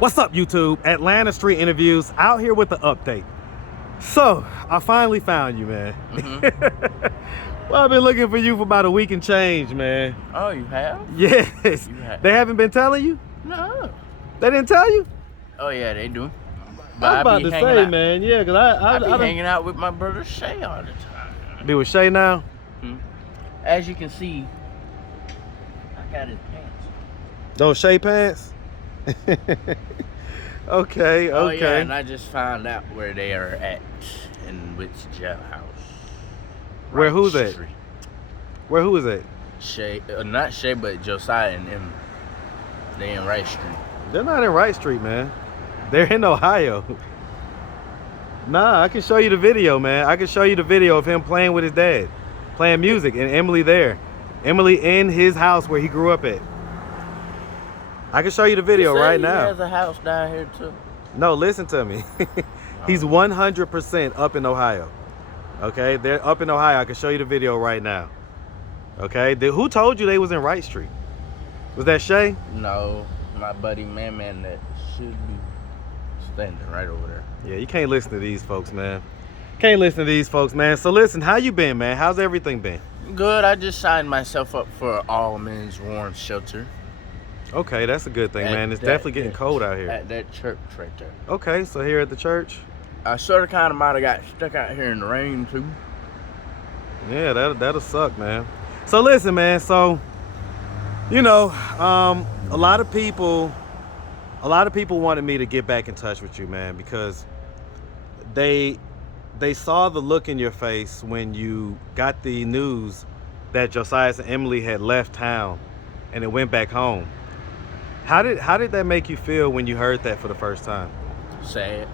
What's up, YouTube? Atlanta Street Interviews out here with the update. So, I finally found you, man. Well, I've been looking for you for about a week and change, man. Oh, you have? Yes. You have. They haven't been telling you? No. They didn't tell you? Oh, yeah, they do. I was about to say, man, yeah, because I be I hanging out with my brother Shay all the time. be with Shay now? As you can see, I got his pants. Those Shay pants? Okay. Oh, yeah, and I just found out where they are at in which jailhouse. Where who's at? Street. Where who is that? Shay, not Shay, but Josiah and Emily. They in Rice Street. They're not in Wright Street, man. They're in Ohio. Nah, I can show you the video, man. I can show you the video of him playing with his dad, playing music, and Emily there. Emily in his house where he grew up at. I can show you the video right now. He has a house down here too. No, listen to me. He's 100% up in Ohio. Okay, they're up in Ohio. I can show you the video right now. Okay, who told you they was in Wright Street? Was that Shay? No, my buddy Man that should be standing right over there. Yeah, you can't listen to these folks, man. Can't listen to these folks, man. So listen, how you been, man? How's everything been? Good. I just signed myself up for all men's warm shelter. Okay, that's a good thing, man. It's definitely getting cold out here. At that church right there. Okay, so here at the church? I sort of kind of might have got stuck out here in the rain too. Yeah, that'll suck, man. So listen, man, so, you know, a lot of people wanted me to get back in touch with you, man, because they saw the look in your face when you got the news that Josias and Emily had left town and it went back home. How did that make you feel when you heard that for the first time? Sad.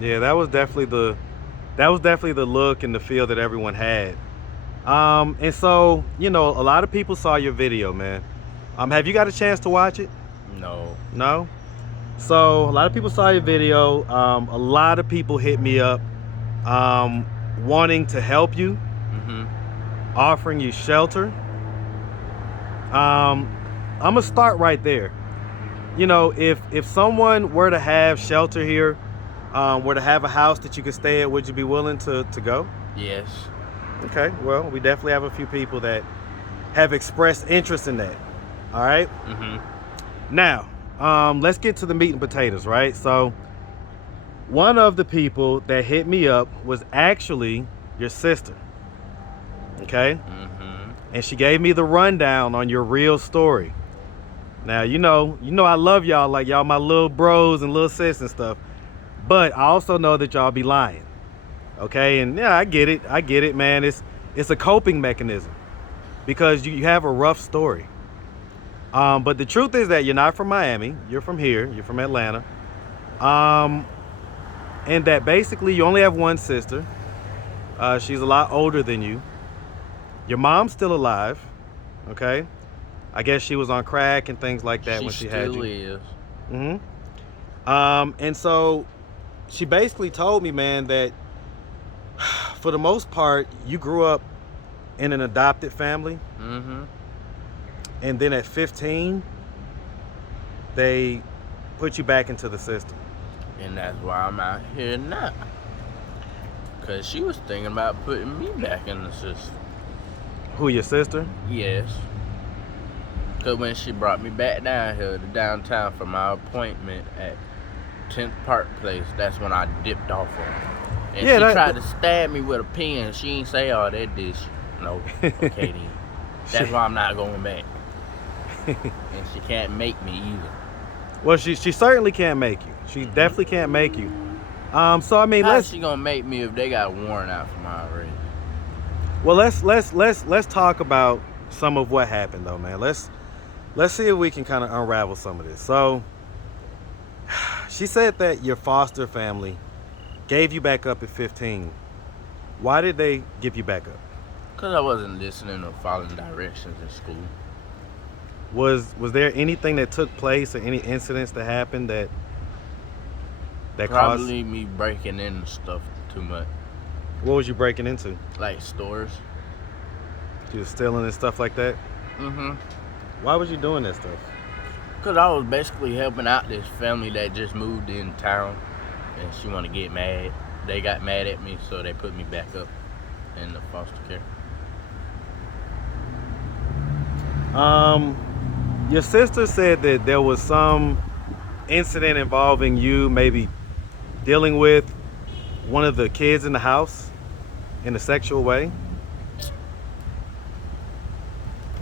Yeah, that was definitely the look and the feel that everyone had. And so, you know, a lot of people saw your video, man. Have you got a chance to watch it? No. No? So a lot of people saw your video. A lot of people hit me up wanting to help you, offering you shelter. I'm gonna start right there. You know, if someone were to have shelter here, were to have a house that you could stay at, would you be willing to go? Yes. Okay, well, we definitely have a few people that have expressed interest in that. All right? Now, let's get to the meat and potatoes, right? So one of the people that hit me up was actually your sister. Okay? And she gave me the rundown on your real story. Now, you know I love y'all, like y'all my little bros and little sis and stuff. But I also know that y'all be lying. Okay? And yeah, I get it, man. It's a coping mechanism because you have a rough story. But the truth is that you're not from Miami. You're from here. You're from Atlanta. And that basically you only have one sister. She's a lot older than you. Your mom's still alive. Okay? I guess she was on crack and things like that when she had you. She still is. And so she basically told me, man, that for the most part, you grew up in an adopted family. And then at 15, they put you back into the system. And that's why I'm out here now. Because she was thinking about putting me back in the system. Who, your sister? Yes. Because when she brought me back down here to downtown for my appointment at 10th Park Place, that's when I dipped off on her. And she tried to stab me with a pen. She ain't say all that, did she? No. Okay, then. That's why I'm not going back. And she can't make me either. Well, she certainly can't make you. She definitely can't make you. So I mean, how's she gonna make me if they got a warrant out for my arrest? Well, let's talk about some of what happened, though, man. Let's see if we can kind of unravel some of this. So she said that your foster family gave you back up at 15. Why did they give you back up? Because I wasn't listening or following directions in school. Was there anything that took place or any incidents that happened that Probably caused... me breaking in stuff too much. What was you breaking into? Like stores. You was stealing and stuff like that? Mm-hmm. Why was you doing that stuff? Because I was basically helping out this family that just moved in town, and she want to get mad. They got mad at me, so they put me back up in the foster care. Your sister said that there was some incident involving you maybe dealing with one of the kids in the house in a sexual way.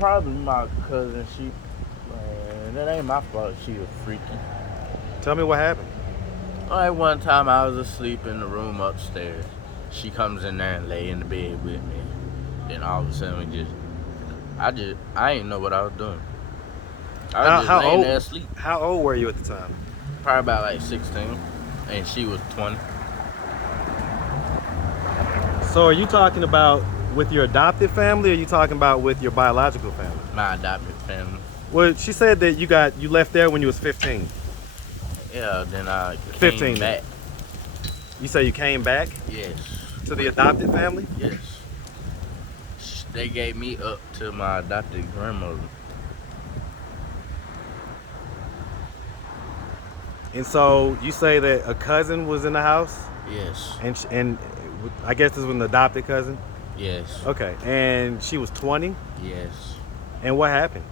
Probably my cousin. That ain't my fault. She was freaky. Tell me what happened. One time I was asleep in the room upstairs. She comes in there and lay in the bed with me. Then all of a sudden I didn't know what I was doing. I was just laying there asleep. How old were you at the time? Probably about like 16, and she was 20. So are you talking about with your adopted family, or are you talking about with your biological family? My adopted family. Well, she said that you left there when you was 15. Yeah, then I 15 came back. You say you came back? Yes. To the adopted family? Yes. They gave me up to my adopted grandmother. And so you say that a cousin was in the house? Yes. And I guess this was an adopted cousin? Yes. Okay. And she was 20? Yes. And what happened?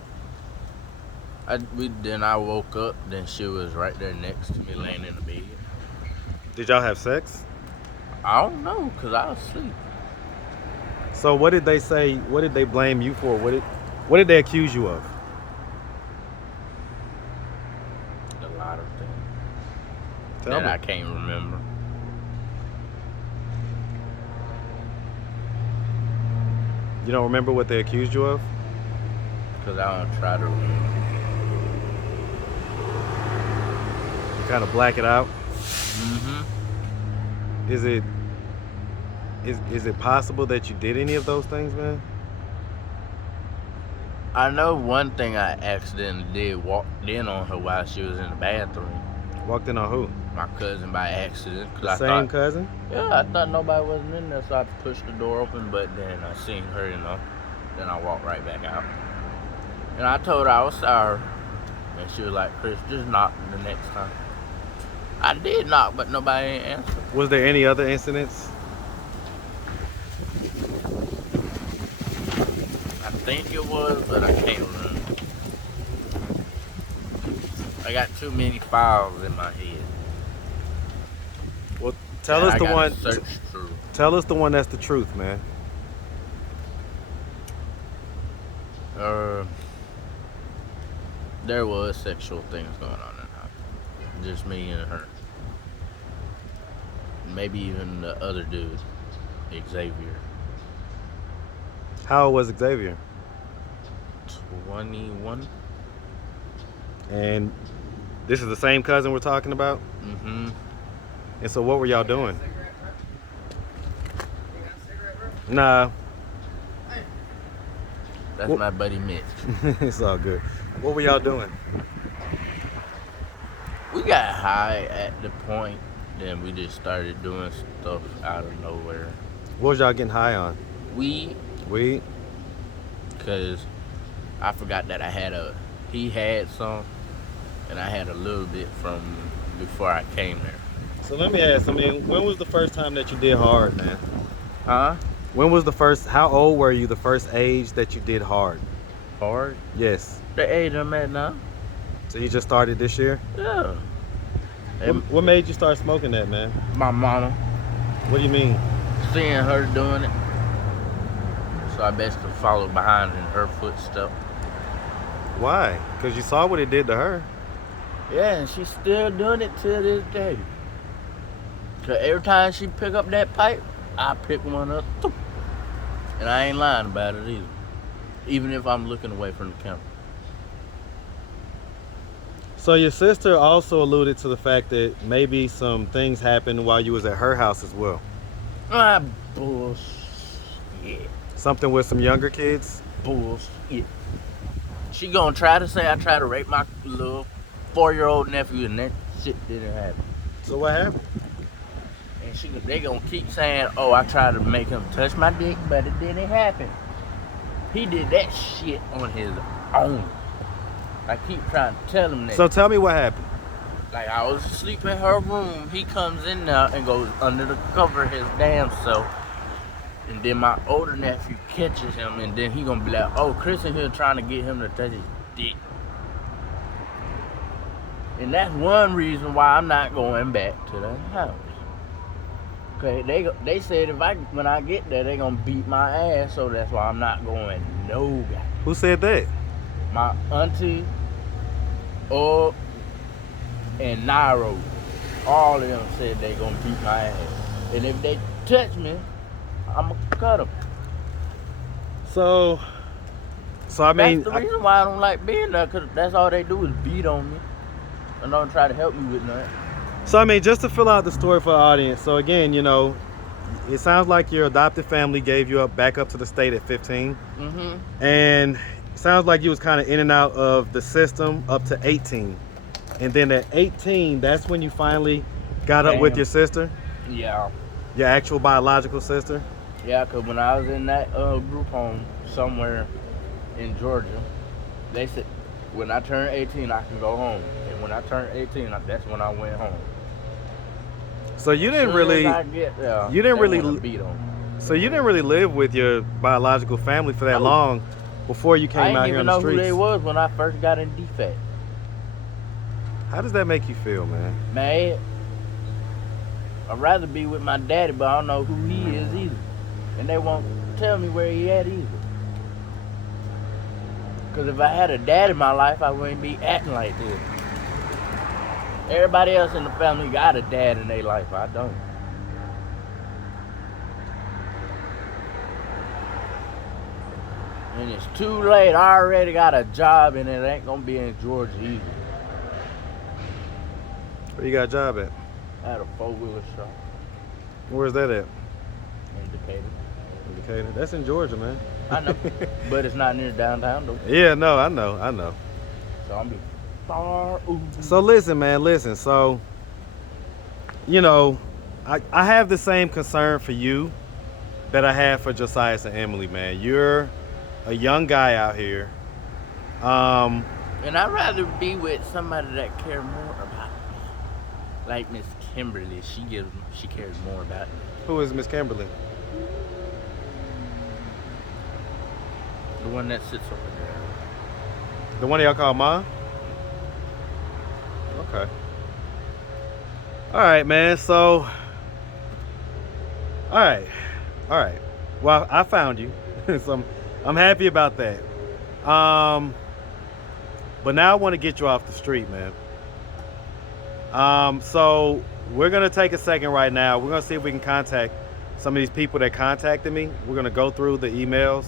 Then I woke up, then she was right there next to me laying in the bed. Did y'all have sex? I don't know, because I was asleep. So what did they say? What did they blame you for? What did they accuse you of? A lot of things. Tell me. I can't remember. You don't remember what they accused you of? Because I don't try to remember. You kind of black it out? Mm-hmm. Is it possible that you did any of those things, man? I know one thing I accidentally did, walked in on her while she was in the bathroom. Walked in on who? My cousin by accident. Same cousin? Yeah, I thought nobody wasn't in there, so I pushed the door open, but then I seen her, then I walked right back out. And I told her I was sorry, and she was like, Chris, just knock the next time. I did knock, but nobody ain't answered. Was there any other incidents? I think it was, but I can't remember. I got too many files in my head. Well, tell us the one. Search through. Tell us the one that's the truth, man. There was sexual things going on in the house. Just me and her. Maybe even the other dude, Xavier. How old was Xavier? 21. And this is the same cousin we're talking about? Mm-hmm. And so what were y'all doing? Nah. That's my buddy Mitch. It's all good. What were y'all doing? We got high at the point, then we just started doing stuff out of nowhere. What was y'all getting high on? Weed. Weed? Because I forgot that he had some, and I had a little bit from before I came there. So let me ask, when was the first time that you did hard, man? Huh? How old were you the first age that you did hard? Hard? Yes. The age I'm at now? So you just started this year? Yeah. What made you start smoking that, man? My mama. What do you mean? Seeing her doing it. So I basically followed behind in her footsteps. Why? Because you saw what it did to her. Yeah, and she's still doing it till this day. So every time she pick up that pipe, I pick one up. And I ain't lying about it either. Even if I'm looking away from the camera. So your sister also alluded to the fact that maybe some things happened while you was at her house as well. Ah, bullshit. Something with some younger kids? Bullshit. She gonna try to say I tried to rape my little 4-year-old nephew, and that shit didn't happen. So what happened? And they gonna keep saying, oh, I tried to make him touch my dick, but it didn't happen. He did that shit on his own. I keep trying to tell him that. So tell me what happened. Like, I was asleep in her room. He comes in there and goes under the cover of his damn self. And then my older nephew catches him, and then he gonna be like, oh, Chris in here trying to get him to touch his dick. And that's one reason why I'm not going back to the house. Okay, they said when I get there, they gonna beat my ass, so that's why I'm not going nowhere. Who said that? My auntie, and Nairo, all of them said they gonna beat my ass. And if they touch me, I'ma cut them. So I mean, that's the reason why I don't like being there, cause that's all they do is beat on me. And don't try to help me with nothing. So I mean, just to fill out the story for the audience. So again, you know, it sounds like your adopted family gave you back up to the state at 15. Mm-hmm. And it sounds like you was kind of in and out of the system up to 18. And then at 18, that's when you finally got up with your sister? Yeah. Your actual biological sister? Yeah, because when I was in that group home somewhere in Georgia, they said when I turned 18, I can go home. And when I turned 18, that's when I went home. So you didn't really, beat on me. So you didn't really live with your biological family for that long before you came out here on the streets. I didn't even know who they was when I first got in defect. How does that make you feel, man? Mad. I'd rather be with my daddy, but I don't know who he is either. And they won't tell me where he at either. Because if I had a dad in my life, I wouldn't be acting like this. Everybody else in the family got a dad in their life. I don't. And it's too late. I already got a job, and it ain't going to be in Georgia either. Where you got a job at? At a four-wheeler shop. Where's that at? In Decatur. In Decatur? That's in Georgia, man. I know. But it's not near downtown, though. Yeah, no, I know. So I'm be far. Ooh. So listen, man, listen. So, you know, I have the same concern for you that I have for Josias and Emily, man. You're a young guy out here. And I'd rather be with somebody that cares more about me. Like Miss Kimberly, she cares more about me. Who is Miss Kimberly? The one that sits over there. The one y'all call Ma? Okay. All right, man. So, all right. Well, I found you, so I'm happy about that. But now I want to get you off the street, man. So we're gonna take a second right now. We're gonna see if we can contact some of these people that contacted me. We're gonna go through the emails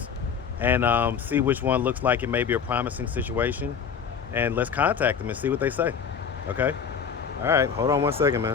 and see which one looks like it may be a promising situation, and let's contact them and see what they say. Okay? All right, hold on one second, man.